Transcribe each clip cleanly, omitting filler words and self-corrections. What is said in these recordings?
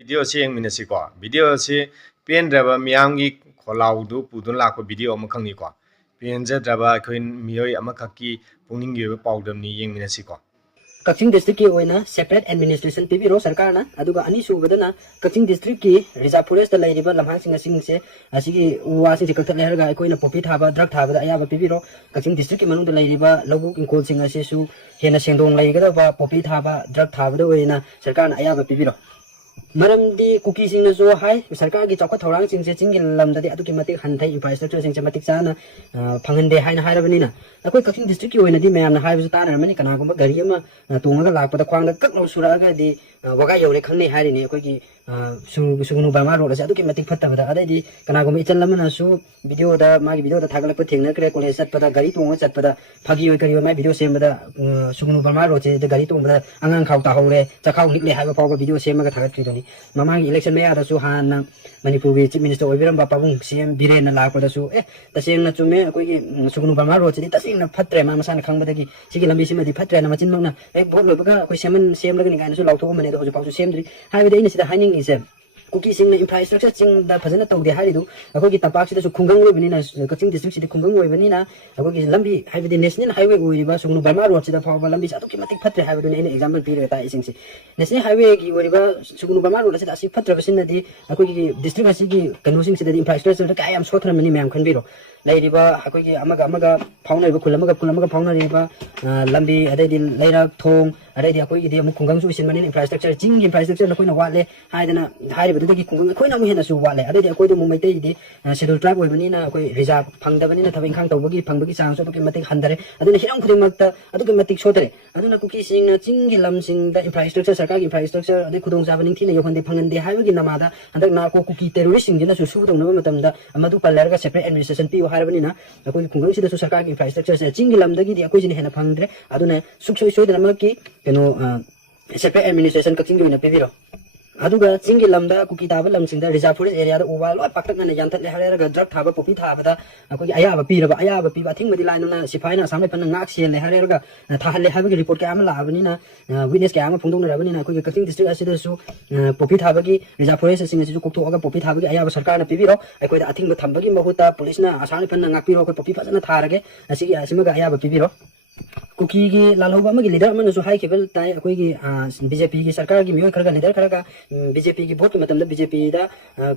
Video si yang minasi ko. Video si pen draba miyamgi kholaudu pudun lakwa video amakang ni ko. Pen ja draba koin miyoi amakaki pungning yoba powdam ni yang minasi ko. Kaching district की ओइना separate administration पिबिरो सरकार ना अदुगा अनि सुबदना कचिंग district की reserve forest लाइरिबा लमहांग सिंग सिंग से असिगी washing से कथले हरगा Koyna Poppy थाबा drug थाबा अयाबा पिबिरो कचिंग district की मनुंग लाइरिबा लबुक इंकोल सिंग असेसु हेना सेंदोंग लाइगदबा पॉपी थाबा ड्रग थाबदा ओइना सरकार अयाबा पिबिरो मरमदी कुकी सिंग न जो हाई सरकार की चौखट थौरांग सिंग से चिंग लमददी अदुकी मतिक हनथै इंफ्रास्ट्रक्चर सिंग से मतिक चाना फंगनदे हाइना हाइरबनिना अखोई कचिंग डिस्ट्रिक्ट की ओइनादी मैम हाइबसु तानरमनि कनागुम गाड़ी अमा तोंगा लाकपदा ख्वांगदा ककलो सुरागदी वगा यौरे खंगने हारिने अखोई की सुगुनु बर्मा रोड से अदुकी मतिक फत्तबदा अदैदी कनागुम इचल लमनासु वीडियो दा मागी वीडियो दा थागलप थेंगनक्रे कॉलेज चटपदा गाड़ी तोंगा चटपदा फागी ओइ करियो माई वीडियो सेमबदा सुगुनु बर्मा रोड से गाड़ी तोंबदा अंगांग खाउ ताहौरे चखाउ निकले हाइबा फावबा वीडियो सेमगा थागत्रिदोनी ममांगी इलेक्शन मेयादासु हाना मणिपुर की चीफ मिनिस्टर ओइबिरम पाबुंग सीएम बिरेन लाकपदासु तसेंगना चुमे अखोई सुगुनु बर्मा रोड से तसेंगना फत्रे मा मसाना खंगबदगी सिगी लंबी सिमदी फत्रे ना मचिन मगना भोट लोबगा अखोई सेम लगनी गायनासु लाउथोगमने दो पाउसु सेमद्री हाइबदे इने सिदा हाइनिंग इसे कुकी सिंग इंफ्रास्ट्रक्चर चिंग दा फजन तौदे हारिदु अखोगी तपाक सिदा सु खुंगंग ओइबनिना कचिंग डिस्ट्रिक्ट सिदा खुंगंग ओइबनिना अखोगी लंबी हाइबदे नेशनल हाईवे ओइरिबा सुगुनु बर्मा रोड सिदा फावबा लंबी अदुकी मतिक फत्रे हाइबदु ने एग्जांपल पिरे ता इसिंगसि नेशनल हाईवे की ओइरिबा सुगुनु बर्मा रोड सिदा असि फत्रबसिनदि अखोगी डिस्ट्रिक्ट असिगी कनोसिंग सिदा इंफ्रास्ट्रक्चर काय याम सोथरमनि मैम खनबिरो लाइरिबा अखोगी अमगा फाउनरिबा खुलमगा फाउनरिबा लंबी अदैदि लैराक थोंग अदैदि अखोगी दि अमु खुंगंग सु इसिनमनि इंफ्रास्ट्रक्चर चिंग इंफ्रास्ट्रक्चर नखोइना वाले हाइदना हाइरिबदुदगी खुंगंग अखोइना अमु हेना सु वाले अदैदि अखोइदो मु मैतैदि शेड्यूल ट्राइब ओइबनिना अखोइ रिजर्व फंगदबनिना थबा इंखांग तौबगी फंगबगी चांग अदुकी मतिक हंदरे अदुना हिरम खुदिमक्ता अदुकी मतिक सोतरे अदुना कुकी सिंगना चिंगी लमसिंग दा इंफ्रास्ट्रक्चर सरकार इंफ्रास्ट्रक्चर अदै खुदोंग जाबनिंग थिना योखंदे फंगनदे हाइबगी नमादा हंदक नाको कुकी टेररिस्ट सिंगना सु सुदौनबा मतमदा अमदु पल्लरगा सेपरेट एडमिनिस्ट्रेशन पियो हाइबनिना अखोइ खुंगंग सिदा सु सरकार की इंफ्रास्ट्रक्चर से चिंगी लमदगी दि अखोइ जिने हेना फंगद्रे अदुना सुखसोइ सोइदनमकी केनो सेपरेट एडमिनिस्ट्रेशन कचिंग ओइना पिबिरो अदुगा चिंगी लमदा कुकी ताबा लमसिंदा रिजर्व फॉरेस्ट एरिया दा उवा लोय पाकटकना यांथले हारेरगा ड्रग थाबा पॉपी थाबदा अखोइ अयाबा पीबा थिंगमदि लाइनना सिफाइना सामने पन्ना ngak सेले हारेरगा थाहले हाबगी रिपोर्ट क्या लाबनिना विटनेस क्या फोंदोंनरबनिना अखोइ कचिंग डिस्ट्रिक्ट असिदसु पॉपी थाबगी रिजर्व फॉरेस्ट सिंग असिसु कोक्थोगा पॉपी थाबगी अयाबा सरकारना पिबिरो अखोइ अथिंग थंबगी महुता पुलिसना आसामने पन्ना ngak पिरो अखोइ पॉपी फजना थारगे असिगी असिमगा अयाबा पिबिरो कुकी की लालौबा अमगी लीडर अमनसु हाइकेबल ताई अखोइगी बीजेपी की सरकार की मियोय खरगा लीडर खरगा बीजेपी की वोट के मतमदा बीजेपी दा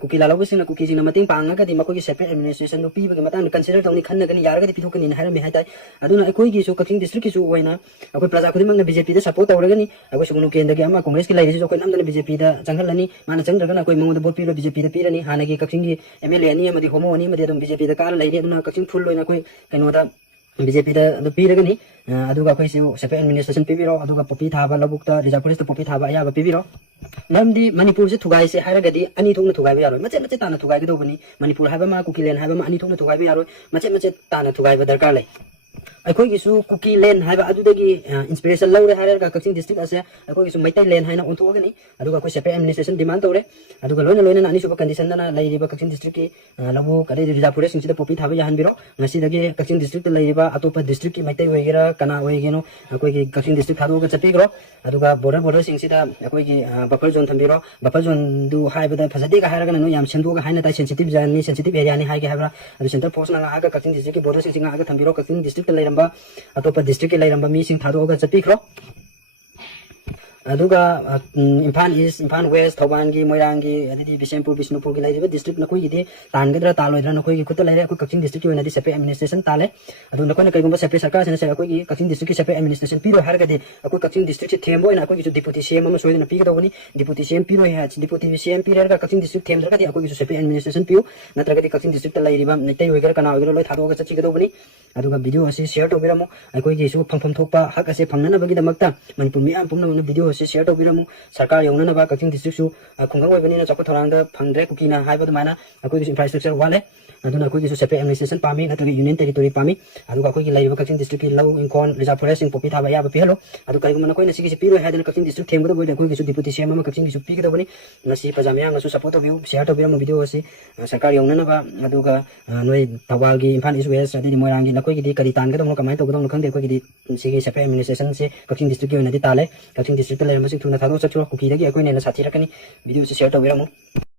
कुकी लालौबा सिंगना कुकी सिंगना मतिंग पांगागदि मखोइगी सेपरेट एडमिनिस्ट्रेशन नो पीबगे मतंग कंसीडर तौनी खन्नगनि यारगदि पिथोकनि हाइरमे हाइताई अदुना अखोइगी सु कचिंग डिस्ट्रिक्ट की सु ओइना अखोइ प्रजा खुदिमंगना बीजेपी दा सपोर्ट तौरगनि अखोइ सुगुनु केंद्र की अमा कांग्रेस की लाइरिसु अखोइ नमदना बीजेपी दा चंगलनि माना चंगदरगना अखोइ मंगोदा वोट पीरो बीजेपी दा पीरनि हानगी कचिंग की एमएलए अनि अमदि होमो अनि अमदि अदुम बीजेपी दा कार लाइरि अदुना कचिंग फुल ओइना अखोइ कैनोदा बीजेपी दा पीरगनि अदुगा अखोइ सु सेपरेट एडमिनिस्ट्रेशन पीबिरो अदुगा पॉपी थाबा लबुक्ता रिजर्व फॉरेस्ट पॉपी थाबा अयाबा पीबिरो नमदी मणिपुर से थुगाई से हारगदी अनि थोंना थुगाइबा यारोय मचे मचे ताना थुगाइगदोबनी मणिपुर हाबा मा कुकीलेन हाबा मा अनि थोंना थुगाइबा यारोय मचे मचे ताना थुगाइबा दरकार लै अखोइगिसु कुकी लेन हाबा अदुदगी इंस्पिरेशन लौरे हारगा कचिंग डिस्ट्रिक्ट असे अखोइगिसु मैतै लेन हाइना ओंथोगनि अदुगा अखोइ सेपरेट एडमिनिस्ट्रेशन डिमांड तौरे अदुगा लोइना लोइना अनि सुबा कंडीशन दना लैरिबा कचिंग डिस्ट्रिक्ट की लबु कदे रिजर्व फॉरेस्ट सिंगसिदा पॉपी थाबा याहनबिरो ngasiदगी कचिंग डिस्ट्रिक्ट लैरिबा अतोपा डिस्ट्रिक्ट की मैतै होइगेरा कना होइगेनो अखोइगी कचिंग डिस्ट्रिक्ट थादोगा चपिग्रो अदुगा बॉर्डर सिंगसिदा अखोइगी बफर जोन थंबिरो बफर जोन दु हाइबदा फजदेगा हारगना नो याम सेंदोगा हाइना ताइ सेंसिटिव जानि सेंसिटिव एरिया नि हाइगे हाबरा अदु सेंटर फोर्स ना आगा कचिंग डिस्ट्रिक्ट की बॉर्डर सिंग आगा थंबिरो कचिंग डिस्ट्रिक्ट लैरंबा अतोपा डिस्ट्रिक्ट के लैरंबा मीसिंग थादोगा चपिग्रो अदुगा इम्फाल ईस्ट इम्फाल वेस्ट थौबानगी मोइरांगी अदि बिशेमपुर बिष्णुपुर की लाइरिबा डिस्ट्रिक्ट नखोइगिदि तानगद्रा तालोइद्रा नखोइगी खुत लाइरे अखोइ कचिंग डिस्ट्रिक्ट की ओइनादि सेपरेट एडमिनिस्ट्रेशन ताले अदु नखोइना कइगुम्बा सेपरेट सरकार सेना से अखोइगी कचिंग डिस्ट्रिक्ट की सेपरेट एडमिनिस्ट्रेशन पिरो हारगदि अखोइ कचिंग डिस्ट्रिक्ट से थेमबो ओइना अखोइगी डिप्यूटी सीएम अमा सोइदना पिगदोबनी डिप्यूटी सीएम पिरो है डिप्यूटी सीएम पिरगा कचिंग डिस्ट्रिक्ट थेमद्रगदि अखोइगी सेपरेट एडमिनिस्ट्रेशन पियो नत्रगदि कचिंग डिस्ट्रिक्ट लाइरिबा नैतै होइगरा कना होइगरा लोइ थादोगा चचिगदोबनी अदुगा वीडियो असे शेयर तौबिरमु अखोइगी सु फंफम थोपा हक असे फंगनबगीदमक्ता मणिपुर मियाम पुमनमु वीडियो असे शेयर तौबिरमु सरकार यौननबा कचिंग डिस्ट्रिक्ट सु खुंगंग ओइबनिना चौखट थौरांगदा फंगद्रे कुकीना हाइबा दुमाना अखोइगी इंफ्रास्ट्रक्चर वाले अदुना अखोइगी सु सेपरेट एडमिनिस्ट्रेशन पामी नत्रगि यूनियन टेरिटोरी पामी अदुगा अखोइगी लाइबा कचिंग डिस्ट्रिक्ट की लौ इंकोन रिजर्व फॉरेस्ट सिंग पॉपी थाबा याबा पिहलो अदु करिगुमना कोइना सिगी पिरो हाइदना कचिंग डिस्ट्रिक्ट थेमगदो बोइदा अखोइगी सु डिप्यूटी सीएम अमा कचिंग सु पिगदोबनी नसी पजामयाम सु सपोर्ट तौबिउ शेयर तौबिरमु वीडियो असे सरकार यौननबा अदुगा नोइ थौबालगी इम्फाल ईस्ट वेस्ट अदि मोइरांगी नखोइगी करि तानगदो कमाय तौगदो खंगदे अखोइगी सिगी सेपरेट एडमिनिस्ट्रेशन से कचिंग डिस्ट्रिक्ट की ओइनादि ताले कचिंग डिस्ट्रिक्ट ꯃꯊꯛꯇ ꯂꯩꯔꯝꯕꯁꯤꯡ ꯊꯨꯅ ꯊꯥꯗꯣꯛ ꯆꯠꯈ꯭ꯔꯣ ꯀꯨꯀꯤꯗꯒꯤ ꯑꯩꯈꯣꯏꯅ ꯍꯦꯟꯅ ꯁꯥꯊꯤꯔꯛꯀꯅꯤ ꯚꯤꯗꯤꯑꯣꯁꯤ ꯁꯦꯌꯔ ꯇꯧꯕꯤꯔꯝꯃꯨ